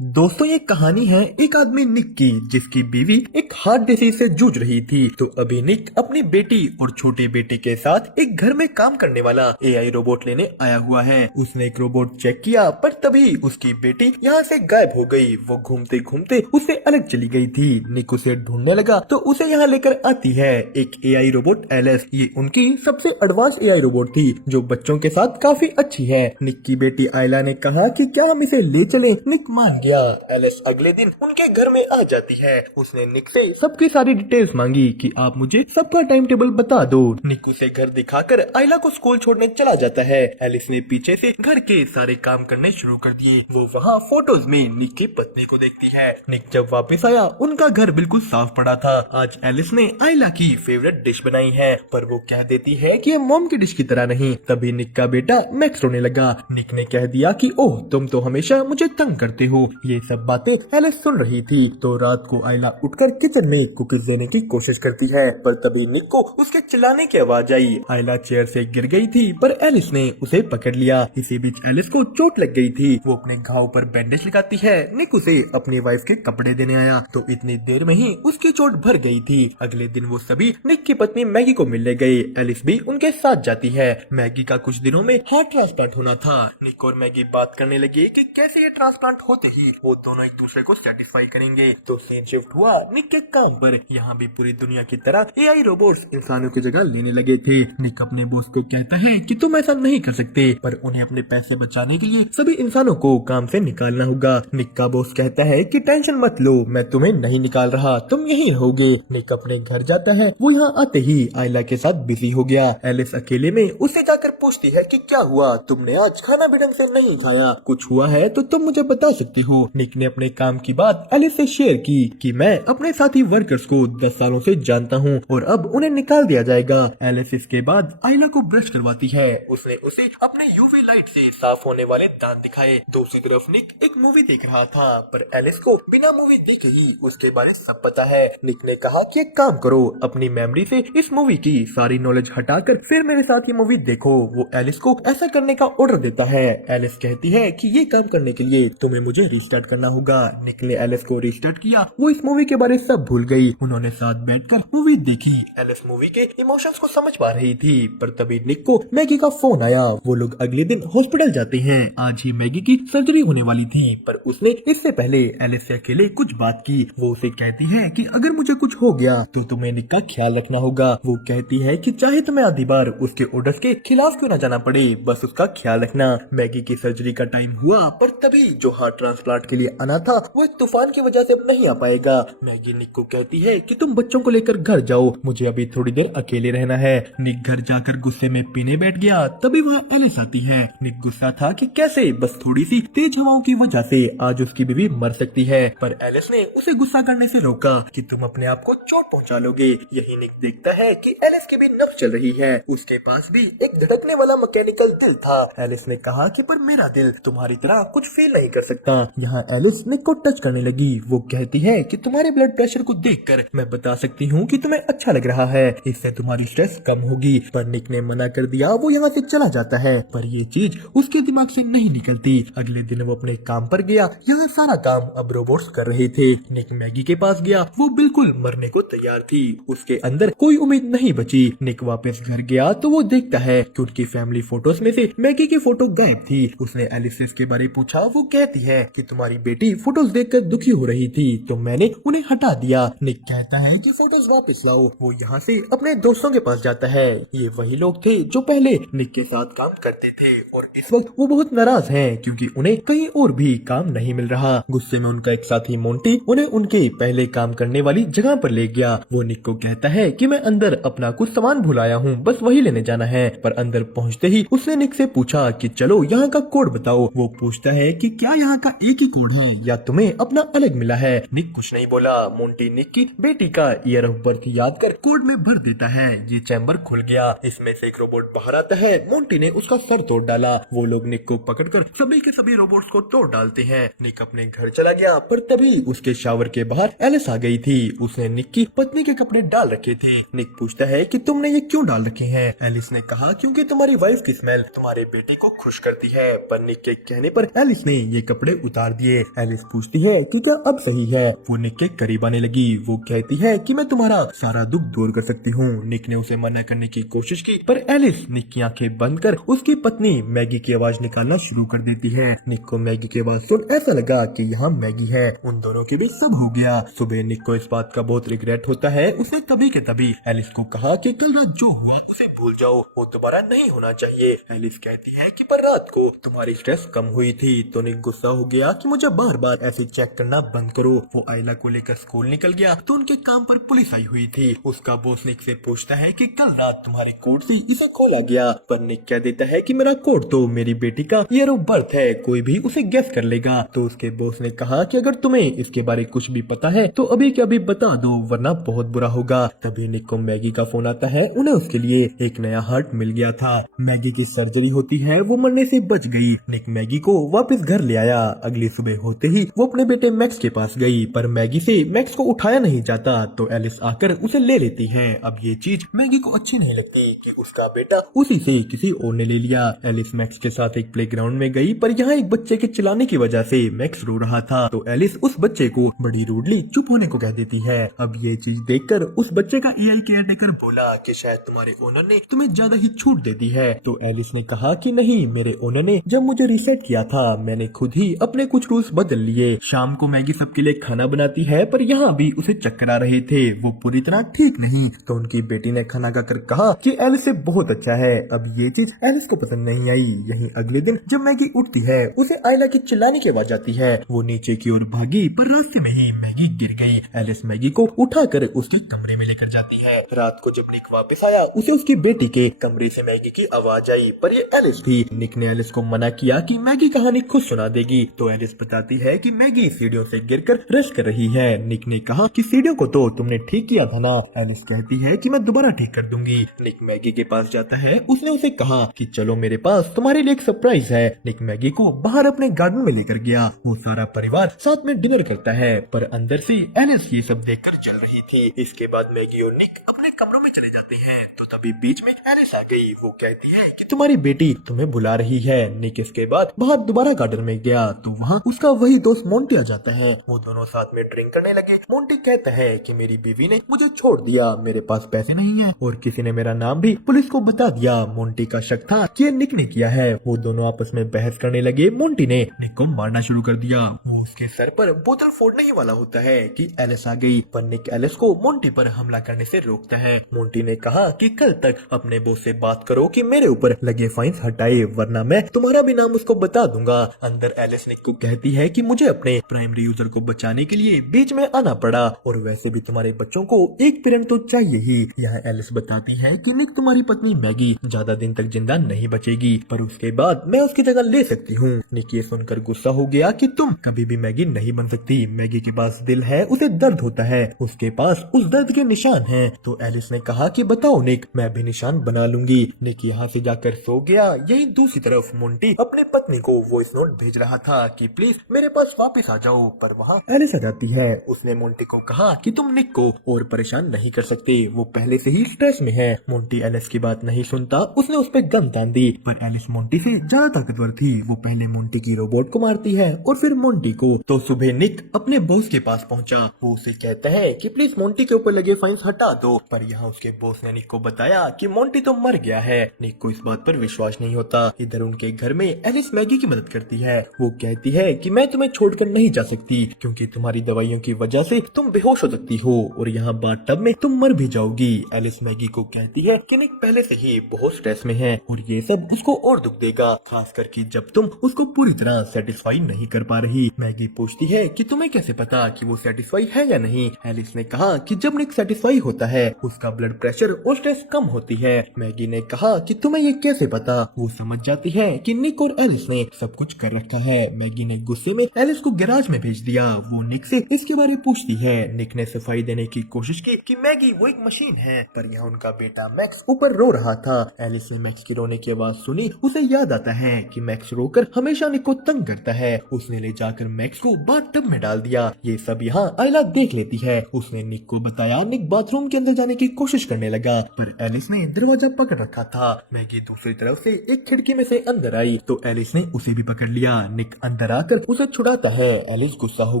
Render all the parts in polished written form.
दोस्तों ये कहानी है एक आदमी निक की जिसकी बीवी एक हार्ट डिसीज से जूझ रही थी। तो अभी निक अपनी बेटी और छोटे बेटे के साथ एक घर में काम करने वाला एआई रोबोट लेने आया हुआ है। उसने एक रोबोट चेक किया पर तभी उसकी बेटी यहाँ से गायब हो गई। वो घूमते घूमते उससे अलग चली गई थी। निक उसे ढूंढने लगा तो उसे यहाँ लेकर आती है एक एआई रोबोट एलिस। ये उनकी सबसे एडवांस एआई रोबोट थी जो बच्चों के साथ काफी अच्छी है। निक की बेटी आयला ने कहा कि क्या हम इसे ले चलें? निक मान गया। एलिस अगले दिन उनके घर में आ जाती है। उसने निक से सबकी सारी डिटेल्स मांगी कि आप मुझे सबका टाइम टेबल बता दो। निक उसे घर दिखाकर आयला को स्कूल छोड़ने चला जाता है। एलिस ने पीछे से घर के सारे काम करने शुरू कर दिए। वो वहाँ फोटोज में निक की पत्नी को देखती है। निक जब वापस आया उनका घर बिल्कुल साफ पड़ा था। आज एलिस ने आयला की फेवरेट डिश बनाई है पर वो कह देती है कि ये मॉम की डिश की तरह नहीं। तभी निक का बेटा मैक्स रोने लगा। निक ने कह दिया कि ओह तुम तो हमेशा मुझे तंग करते हो। ये सब बातें एलिस सुन रही थी। तो रात को आयला उठकर किचन में कुकीज देने की कोशिश करती है पर तभी निक को उसके चिल्लाने की आवाज आई। आयला चेयर से गिर गई थी पर एलिस ने उसे पकड़ लिया। इसी बीच एलिस को चोट लग गई थी। वो अपने घाव पर बैंडेज लगाती है। निक उसे अपनी वाइफ के कपड़े देने आया तो इतनी देर में ही उसकी चोट भर गई थी। अगले दिन वो सभी निक की पत्नी मैगी को मिलने गए। एलिस भी उनके साथ जाती है। मैगी का कुछ दिनों में हार्ट ट्रांसप्लांट होना था। निक और मैगी बात करने लगे कि कैसे ये ट्रांसप्लांट होते ही वो दोनों एक दूसरे को सेटिस्फाई करेंगे। तो सीन शिफ्ट हुआ निक के काम पर। यहाँ भी पूरी दुनिया की तरह एआई रोबोट्स इंसानों की जगह लेने लगे थे। निक अपने बॉस को कहता है कि तुम ऐसा नहीं कर सकते पर उन्हें अपने पैसे बचाने के लिए सभी इंसानों को काम से निकालना होगा। निक का बॉस कहता है कि टेंशन मत लो, मैं तुम्हें नहीं निकाल रहा, तुम यहीं रहोगे। निक अपने घर जाता है। वो यहाँ आते ही आयला के साथ बिजी हो गया। एलिस अकेले में उससे जाकर पूछती है कि क्या हुआ, तुमने आज खाना भी ढंग से नहीं खाया, कुछ हुआ है तो तुम मुझे बता सकते हो। निक ने अपने काम की बात एलिस से शेयर की कि मैं अपने साथी वर्कर्स को 10 सालों से जानता हूँ और अब उन्हें निकाल दिया जाएगा। एलिस इसके बाद आयला को ब्रश करवाती है। उसने उसे अपने यूवी लाइट से साफ होने वाले दांत दिखाए। दूसरी तरफ निक एक मूवी देख रहा था पर एलिस को बिना मूवी देखे ही उसके बारे सब पता है। निक ने कहा कि एक काम करो, अपनी मेमोरी से इस मूवी की सारी नॉलेज हटाकर फिर मेरे साथ ये मूवी देखो। वो एलिस को ऐसा करने का ऑर्डर देता है। एलिस कहती है कि ये काम करने के लिए तुम्हें मुझे रिस्टार्ट करना होगा। निक ने एलिस को रिस्टार्ट किया। वो इस मूवी के बारे सब भूल गई। उन्होंने साथ बैठकर मूवी देखी। एलिस मूवी के इमोशंस को समझ पा रही थी पर तभी निक को मैगी का फोन आया। वो लोग अगले दिन हॉस्पिटल जाते हैं। आज ही मैगी की सर्जरी होने वाली थी पर उसने इससे पहले एलिस से अकेले कुछ बात की। वो उसे कहती है कि अगर मुझे कुछ हो गया तो तुम्हें निक का ख्याल रखना होगा। वो कहती है कि चाहे तुम्हें आधी बार उसके ऑर्डर्स के खिलाफ क्यों न जाना पड़े, बस उसका ख्याल रखना। मैगी की सर्जरी का टाइम हुआ पर तभी जो हार्ट ट्रांसप्लांट के लिए आना था वो एक तूफान की वजह से अब नहीं आ पाएगा। मैगी निक को कहती है कि तुम बच्चों को लेकर घर जाओ, मुझे अभी थोड़ी देर अकेले रहना है। निक घर जाकर गुस्से में पीने बैठ गया। तभी वहाँ एलिस आती है। निक गुस्सा था कि कैसे बस थोड़ी सी तेज हवाओं की वजह से आज उसकी बीवी मर सकती है पर एलिस ने उसे गुस्सा करने से रोका कि तुम अपने आप को चोट पहुंचा लोगे। यही निक देखता है कि एलिस की भी नब्ज चल रही है। उसके पास भी एक धड़कने वाला मैकेनिकल दिल था। एलिस ने कहा कि पर मेरा दिल तुम्हारी तरह कुछ फील नहीं कर सकता। यहाँ एलिस निक को टच करने लगी। वो कहती है कि तुम्हारे ब्लड प्रेशर को देखकर मैं बता सकती हूँ कि तुम्हें अच्छा लग रहा है, इससे तुम्हारी स्ट्रेस कम होगी। पर निक ने मना कर दिया। वो यहाँ से चला जाता है पर ये चीज उसके दिमाग से नहीं निकलती। अगले दिन वो अपने काम पर गया। यहाँ सारा काम अब रोबोट्स कर रहे थे। निक मैगी के पास गया। वो बिल्कुल मरने को तैयार थी। उसके अंदर कोई उम्मीद नहीं बची। निक वापस घर गया तो वो देखता है कि उनकी फैमिली फोटोज में से मैगी की फोटो गायब थी। उसने एलिस से इसके बारे पूछा। वो कहती है कि तुम्हारी बेटी फोटोज देखकर दुखी हो रही थी तो मैंने उन्हें हटा दिया। निक कहता है कि फोटोज वापस लाओ। वो यहाँ से अपने दोस्तों के पास जाता है। ये वही लोग थे जो पहले निक के साथ काम करते थे और इस वक्त वो बहुत नाराज हैं क्योंकि उन्हें कहीं और भी काम नहीं मिल रहा। गुस्से में उनका एक साथी मोंटी उन्हें उनके पहले काम करने वाली जगह पर ले गया। वो निक को कहता है कि मैं अंदर अपना कुछ सामान भुलाया हूँ, बस वही लेने जाना है। पर अंदर पहुँचते ही उसने निक से पूछा कि चलो यहाँ का कोड बताओ। वो पूछता है कि क्या यहाँ का एक ही कोड है या तुम्हें अपना अलग मिला है। निक कुछ नहीं बोला। मोंटी निक की बेटी का ईयर ऑफ बर्थ याद कर कोड में भर देता है। ये चैम्बर खुल गया। इसमें से एक रोबोट बाहर आता है। मोंटी ने उसका सर तोड़ डाला। वो लोग निक को पकड़कर सभी के सभी रोबोट्स को तोड़ डालते हैं। निक अपने घर चला गया पर तभी उसके शावर के बाहर एलिस आ गई थी। उसने निक की पत्नी के कपड़े डाल रखे थे। निक पूछता है कि तुमने ये क्यों डाल रखे हैं। एलिस ने कहा क्योंकि तुम्हारी वाइफ की स्मेल तुम्हारे बेटे को खुश करती है। पर निक के कहने पर एलिस ने ये कपड़े उतार मार दिए। एलिस पूछती है कि क्या अब सही है। वो निक के करीब आने लगी। वो कहती है कि मैं तुम्हारा सारा दुख दूर कर सकती हूँ। निक ने उसे मना करने की कोशिश की, पर एलिस निक की आंखें बंद कर उसकी पत्नी मैगी की आवाज निकालना शुरू कर देती है। निक को मैगी की आवाज सुन ऐसा लगा कि यहाँ मैगी है। उन दोनों के बीच सब हो गया। सुबह निक को इस बात का बहुत रिग्रेट होता है। उसने तभी के तभी एलिस को कहा कि कल रात जो हुआ उसे भूल जाओ, वो दोबारा नहीं होना चाहिए। एलिस कहती है कि पर रात को तुम्हारी स्ट्रेस कम हुई थी। तो निक गुस्सा हो गया कि मुझे बार बार ऐसे चेक करना बंद करो। वो आयला को लेकर स्कूल निकल गया तो उनके काम पर पुलिस आई हुई थी। उसका बॉस निक से पूछता है कि कल रात तुम्हारी कोट से इसे खोला गया, पर निक कह देता है कि मेरा कोट तो मेरी बेटी का ईयर ऑफ बर्थ है, कोई भी उसे गेस कर लेगा। तो उसके बॉस ने कहा कि अगर तुम्हें इसके बारे कुछ भी पता है तो अभी के अभी बता दो, वरना बहुत बुरा होगा। तभी निक को मैगी का फोन आता है। उन्हें उसके लिए एक नया हार्ट मिल गया था। मैगी की सर्जरी होती है, वो मरने से बच गई। निक मैगी को वापस घर ले आया। अगली सुबह होते ही वो अपने बेटे मैक्स के पास गई, पर मैगी से मैक्स को उठाया नहीं जाता। तो एलिस आकर उसे ले लेती है। अब ये चीज मैगी को अच्छी नहीं लगती कि उसका बेटा उसी से किसी और ने ले लिया। एलिस मैक्स के साथ एक प्लेग्राउंड में गई, पर यहाँ एक बच्चे के चिल्लाने की वजह से मैक्स रो रहा था। तो एलिस उस बच्चे को बड़ी रूडली चुप होने को कह देती है। अब ये चीज देखकर उस बच्चे का एआई केयरटेकर बोला कि शायद तुम्हारे ओनर ने तुम्हें ज्यादा ही छूट दे दी है। तो एलिस ने कहा कि नहीं, मेरे ओनर ने जब मुझे रीसेट किया था मैंने खुद ही अपने कुछ रूल्स बदल लिए। शाम को मैगी सबके लिए खाना बनाती है, पर यहाँ भी उसे चक्कर आ रहे थे, वो पूरी तरह ठीक नहीं। तो उनकी बेटी ने खाना खाकर कहा कि एलिस से बहुत अच्छा है। अब ये चीज एलिस को पसंद नहीं आई। यहीं अगले दिन जब मैगी उठती है उसे आयला की चिल्लाने की आवाज आती है। वो नीचे की ओर भागी, पर रास्ते में ही मैगी गिर गई। एलिस मैगी को उठाकर उसके कमरे में लेकर जाती है। रात को जब निक वापस आया उसे उसकी बेटी के कमरे से मैगी की आवाज आई, पर ये एलिस थी। निक ने एलिस को मना किया कि मैगी कहानी खुद सुना देगी। तो एलिस बताती है कि मैगी सीढ़ियों से गिरकर रश कर रही है। निक ने कहा कि सीढ़ियों को तो तुमने ठीक किया था ना। एलिस कहती है कि मैं दोबारा ठीक कर दूंगी। निक मैगी के पास जाता है। उसने उसे कहा कि चलो मेरे पास तुम्हारे लिए एक सरप्राइज है। निक मैगी को बाहर अपने गार्डन में लेकर गया। वो सारा परिवार साथ में डिनर करता है, पर अंदर से एलिस ये सब देखकर चल रही थी। इसके बाद मैगी और निक अपने कमरों में चले जाते हैं। तो तभी बीच में एलिस आ गई। वो कहती है कि तुम्हारी बेटी तुम्हें बुला रही है। निक इसके बाद बाहर दोबारा गार्डन में गया तो वहाँ उसका वही दोस्त मोंटी आ जाता है। वो दोनों साथ में ड्रिंक करने लगे। मोंटी कहता है कि मेरी बीवी ने मुझे छोड़ दिया, मेरे पास पैसे नहीं है और किसी ने मेरा नाम भी पुलिस को बता दिया। मोंटी का शक था कि ये निक ने किया है। वो दोनों आपस में बहस करने लगे। मोंटी ने निक को मारना शुरू कर दिया। वो उसके सर पर बोतल फोड़ने ही वाला होता है कि एलिस आ गई, पर निक एलिस को मोंटी पर हमला करने से रोकता है। मोंटी ने कहा कि कल तक अपने बॉस से बात करो कि मेरे ऊपर लगे फाइन्स हटाए, वरना मैं तुम्हारा भी नाम उसको बता दूंगा। अंदर एलिस निक को कहती है कि मुझे अपने प्राइमरी यूजर को बचाने के लिए बीच में आना पड़ा, और वैसे भी तुम्हारे बच्चों को एक पेरेंट तो चाहिए ही। यहाँ एलिस बताती है कि निक तुम्हारी पत्नी मैगी ज्यादा दिन तक जिंदा नहीं बचेगी, पर उसके बाद मैं उसकी जगह ले सकती हूँ। निक ये सुनकर गुस्सा हो गया कि तुम कभी भी मैगी नहीं बन सकती। मैगी के पास दिल है, उसे दर्द होता है, उसके पास उस दर्द के निशान हैं। तो एलिस ने कहा कि बताओ निक, मैं भी निशान बना लूंगी। निक यहाँ से जाकर सो गया। यही दूसरी तरफ मोंटी अपने पत्नी को वॉइस नोट भेज रहा था कि प्लीज मेरे पास वापस आ जाओ, पर वहाँ एलिस आ जाती है। उसने मोंटी को कहा कि तुम निक को और परेशान नहीं कर सकते, वो पहले से ही स्ट्रेस में है। मोंटी एलिस की बात नहीं सुनता। उसने उस पर गन तान दी, पर एलिस मोंटी से ज्यादा ताकतवर थी। वो पहले मोंटी की रोबोट को मारती है और फिर मोंटी को। तो सुबह निक अपने बॉस के पास पहुंचा। वो उसे कहता है कि प्लीज मोंटी के ऊपर लगे फाइन्स हटा दो, पर यहाँ उसके बॉस ने निक को बताया कि मोंटी तो मर गया है। निक को इस बात पर विश्वास नहीं होता। इधर उनके घर में एलिस मैगी की मदद करती है। वो कहती है कि मैं तुम्हें छोड़कर नहीं जा सकती, क्योंकि तुम्हारी दवाइयों की वजह से तुम बेहोश हो सकती हो और यहाँ बाथटब में तुम मर भी जाओगी। एलिस मैगी को कहती है कि निक पहले से ही बहुत स्ट्रेस में है और ये सब उसको और दुख देगा, खास करके जब तुम उसको पूरी तरह सेटिस्फाई नहीं कर पा रही। मैगी पूछती है कि तुम्हें कैसे पता कि वो सेटिस्फाई है या नहीं। एलिस ने कहा कि जब निक सेटिस्फाई होता है उसका ब्लड प्रेशर और स्ट्रेस कम होती है। मैगी ने कहा कि तुम्हें ये कैसे पता। वो समझ जाती है कि निक और एलिस ने सब कुछ कर रखा है। मैगी ने गुस्से में एलिस को गैराज में भेज दिया। वो निक से इसके बारे पूछती है। निक ने सफाई देने की कोशिश की कि मैगी वो एक मशीन है, पर यहाँ उनका बेटा मैक्स ऊपर रो रहा था। एलिस ने मैक्स की रोने की आवाज सुनी। उसे याद आता है कि मैक्स रोकर हमेशा निक को तंग करता है। उसने ले जाकर मैक्स को बाथटब में डाल दिया। ये सब यहाँ आयला देख लेती है। उसने निक को बताया। निक बाथरूम के अंदर जाने की कोशिश करने लगा, पर एलिस ने दरवाजा पकड़ रखा था। मैगी दूसरी तरफ से एक खिड़की में से अंदर आई तो एलिस ने उसे भी पकड़ लिया। निक अंदर आकर उसे छुड़ाता है। एलिस गुस्सा हो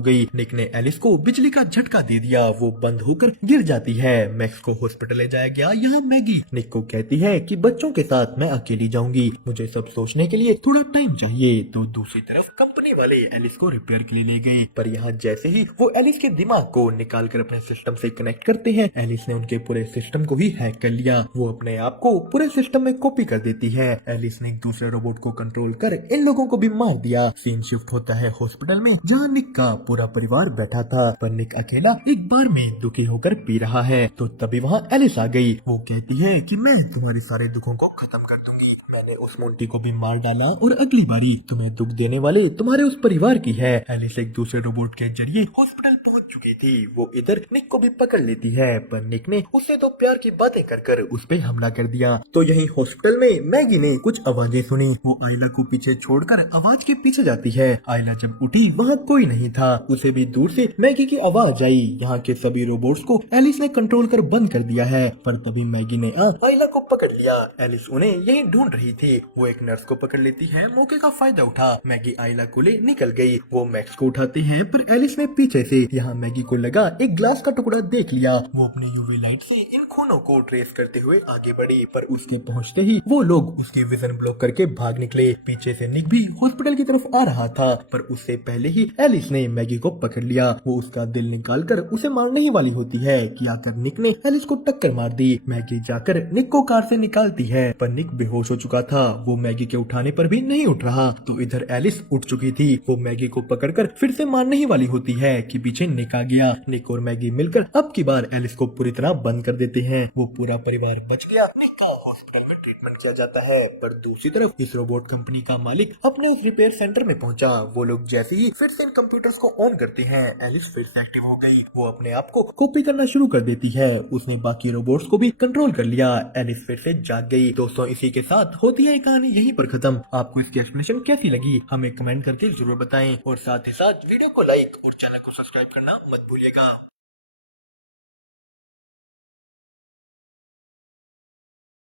गई। निक ने एलिस को बिजली का झटका दे दिया, वो बंद होकर गिर जाती है। मैक्स को हॉस्पिटल ले जाया गया। यहाँ मैगी निक को कहती है कि बच्चों के साथ मैं अकेली जाऊंगी, मुझे सब सोचने के लिए थोड़ा टाइम चाहिए। तो दूसरी तरफ कंपनी वाले एलिस को रिपेयर के लिए ले गए, पर यहाँ जैसे ही वो एलिस के दिमाग को निकाल कर अपने सिस्टम से कनेक्ट करते हैं, एलिस ने उनके पूरे सिस्टम को ही हैक कर लिया। वो अपने आप को पूरे सिस्टम में कॉपी कर देती है। एलिस ने एक दूसरे रोबोट को कंट्रोल कर इन लोगों को भी मार दिया। सीन शिफ्ट होता है हॉस्पिटल में, जहाँ निक का पूरा परिवार बैठा था, पर निक अकेला एक बार में दुखी होकर पी रहा है। तो तभी वहाँ एलिस आ गई। वो कहती है कि मैं तुम्हारे सारे दुखों को खत्म कर दूंगी, मैंने उस मोंटी को भी मार डाला और अगली बारी तुम्हें दुख देने वाले तुम्हारे उस परिवार की है। एलिस एक दूसरे रोबोट के जरिए हॉस्पिटल पहुंच चुकी थी। वो इधर निक को भी पकड़ लेती है, पर निक ने उससे तो प्यार की बातें कर कर उस पे हमला कर दिया। तो यही हॉस्पिटल में मैगी ने कुछ आवाजें सुनी। वो आयला को पीछे छोड़कर आवाज के पीछे जाती है। आयला जब उठी वहाँ कोई नहीं था। उसे भी दूर से मैगी की आवाज आई। यहाँ के सभी रोबोट्स को एलिस ने कंट्रोल कर बंद कर दिया है, पर तभी मैगी ने आयला को पकड़ लिया। एलिस उन्हें यही ढूंढ रही थी। वो एक नर्स को पकड़ लेती है। मौके का फायदा उठा मैगी आयला को ले निकल गई। वो मैक्स को उठाते हैं, पर एलिस ने पीछे से यहाँ मैगी को लगा एक ग्लास का टुकड़ा देख लिया। वो अपने यूवी लाइट से इन खूनों को ट्रेस करते हुए आगे बढ़ी, पर उसके पहुंचते ही वो लोग उसके विजन ब्लॉक करके भाग निकले। पीछे से निक भी हॉस्पिटल की तरफ आ रहा था, पर उससे पहले ही एलिस ने मैगी को पकड़ लिया। वो उसका दिल निकाल कर उसे मारने ही वाली होती है कि आकर निक ने एलिस को टक्कर मार दी। मैगी जाकर निक को कार से निकालती है, पर निक बेहोश हो चुका था। वो मैगी के उठाने पर भी नहीं उठ रहा। तो इधर एलिस उठ चुकी थी। वो मैगी को पकड़कर फिर से मारने ही वाली होती है कि पीछे निक आ गया। निक और मैगी मिलकर अब की बार एलिस को पूरी तरह बंद कर देते हैं। वो पूरा परिवार बच गया। निक का हॉस्पिटल में ट्रीटमेंट किया जाता है, पर दूसरी तरफ इस रोबोट कंपनी का मालिक अपने उस रिपेयर सेंटर में पहुंचा। वो लोग जैसे ही फिर से इन कंप्यूटर्स को ऑन करते हैं, एलिस फिर से एक्टिव हो गई। वो अपने आप को कॉपी करना शुरू कर देती है। उसने बाकी रोबोट्स को भी कंट्रोल कर लिया। एलिस फिर से जाग गई। दोस्तों, इसी के साथ होती है कहानी यहीं पर खत्म। आपको इसकी एक्सप्लेनेशन कैसी लगी हमें कमेंट करके जरूर बताएं, और साथ ही साथ वीडियो को लाइक और चैनल को सब्सक्राइब करना मत भूलिएगा।